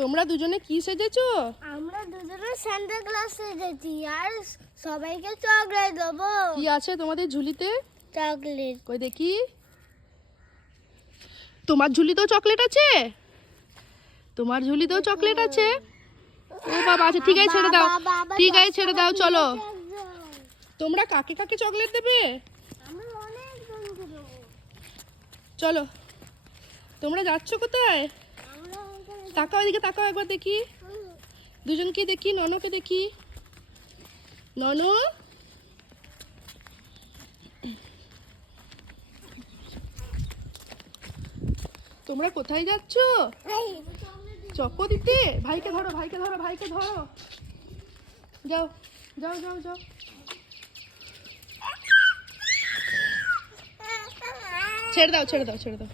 তোমরা দুজনে কি সেজেছো? আমরা দুজনে সান্তা ক্লজ সেজেছি আর সবাইকে চকলেট দেবো। কি আছে তোমাদের ঝুলিতে? চকলেট। কই দেখি। তোমার ঝুলিতেও চকলেট আছে? তোমার ঝুলিতেও চকলেট আছে? ও বাবা, আচ্ছা ঠিক আছে ছেড়ে দাও, ঠিক আছে ছেড়ে দাও। চলো, তোমরা কাকে কাকে চকলেট দেবে? আমরা অনেক জনকে দেবো। চলো, তোমরা যাচ্ছ কোথায়? আমরা তাকাও এদিকে, তাকাও একবার দেখি। দুজনকে দেখি, ননকে দেখি। নন, তোমরা কোথায় যাচ্ছ? চকো দিতে? ভাইকে ধরো, ভাইকে ধরো, ভাইকে ধরো। যাও যাও যাও যাও। ছেড়ে দাও, ছেড়ে দাও, ছেড়ে দাও।